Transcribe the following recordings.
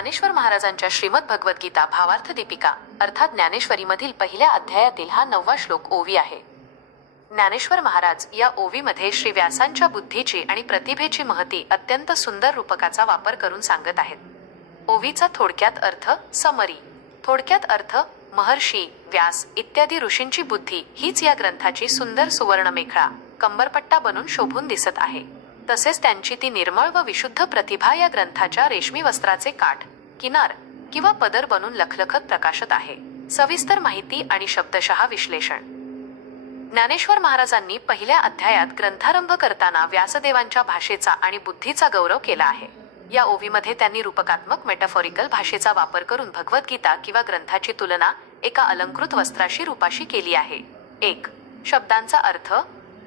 ज्ञानेश्वर महाराजांच्या श्रीमद भगवद्गीता भावार्थ दीपिका अर्थात ज्ञानेश्वरीमधील पहिल्या अध्यायातील हा 9वा श्लोक ओवी आहे. ज्ञानेश्वर महाराज या ओवीमध्ये श्री व्यासांच्या बुद्धीची आणि प्रतिभेची महती अत्यंत सुंदर रूपकाचा वापर करून सांगत आहेत. ओवीचा थोडक्यात अर्थ समरी. थोडक्यात अर्थ महर्षी व्यास इत्यादी ऋषींची बुद्धी हीच या ग्रंथाची सुंदर सुवर्णमेखळा कंबरपट्टा बनून शोभून दिसत आहे. तसेच त्यांची ती निर्मळ व विशुद्ध प्रतिभा या ग्रंथाच्या रेशमी वस्त्राचे काठ किनार किंवा पदर बनून लखलखत प्रकाशत आहे. सविस्तर माहिती आणि शब्दशः विश्लेषण. ज्ञानेश्वर महाराजांनी पहिल्या अध्यायात ग्रंथारंभ करताना व्यासदेवांच्या भाषेचा आणि बुद्धीचा गौरव केला आहे. या ओवीमध्ये त्यांनी रूपकात्मक मेटाफॉरिकल भाषेचा वापर करून भगवद्गीता किंवा ग्रंथाची तुलना एका अलंकृत वस्त्राशी रूपाशी केली आहे. 1. शब्दांचा अर्थ.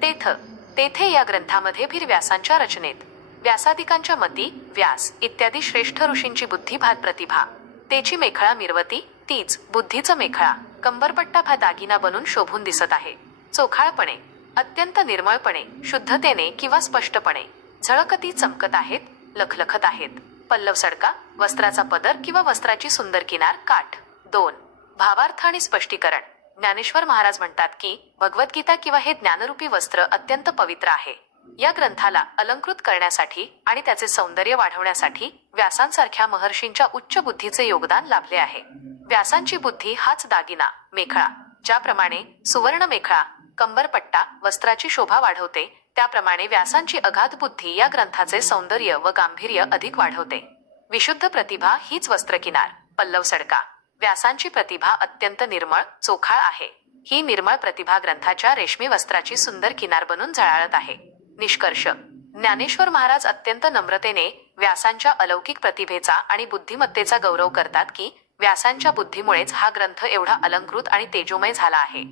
तेथ. तेथे या ग्रंथामध्ये भीर व्यासांच्या रचनेत व्यासादिकांच्या मती व्यास इत्यादी श्रेष्ठ ऋषींची बुद्धिभात प्रतिभा तेची मेखळा मिरवती तीच बुद्धीचं मेखळा कंबरपट्टा भा दागिना बनून शोभून दिसत आहे. चोखाळपणे अत्यंत निर्मळपणे शुद्धतेने किंवा स्पष्टपणे झळकती चमकत आहेत लखलखत आहेत. पल्लव सडका वस्त्राचा पदर किंवा वस्त्राची सुंदर किनार काठ. 2. भावार्थ आणि स्पष्टीकरण. ज्ञानेश्वर महाराज म्हणतात की भगवद्गीता किंवा हे ज्ञानरूपी वस्त्र अत्यंत पवित्र आहे. या ग्रंथाला अलंकृत करण्यासाठी आणि त्याचे सौंदर्य वाढवण्यासाठी व्यासांसारख्या महर्षींच्या उच्च बुद्धीचे योगदान लाभले आहे. व्यासांची बुद्धी हाच दागिना मेखळा. ज्याप्रमाणे सुवर्ण मेखळा कंबरपट्टा वस्त्राची शोभा वाढवते त्याप्रमाणे व्यासांची अगाध बुद्धी या ग्रंथाचे सौंदर्य व गांभीर्य अधिक वाढवते. विशुद्ध प्रतिभा हीच वस्त्रकिनार पल्लव सडका. व्यासांची प्रतिभा अत्यंत निर्मळ चोखाळ आहे. ही निर्मळ प्रतिभा ग्रंथाच्या रेशमी वस्त्राची सुंदर किनार बनून झळाळत आहे. निष्कर्ष. ज्ञानेश्वर महाराज अत्यंत नम्रतेने व्यासांच्या अलौकिक प्रतिभेचा आणि बुद्धिमत्तेचा गौरव करतात की व्यासांच्या बुद्धीमुळेच हा ग्रंथ एवढा अलंकृत आणि तेजोमय झाला आहे.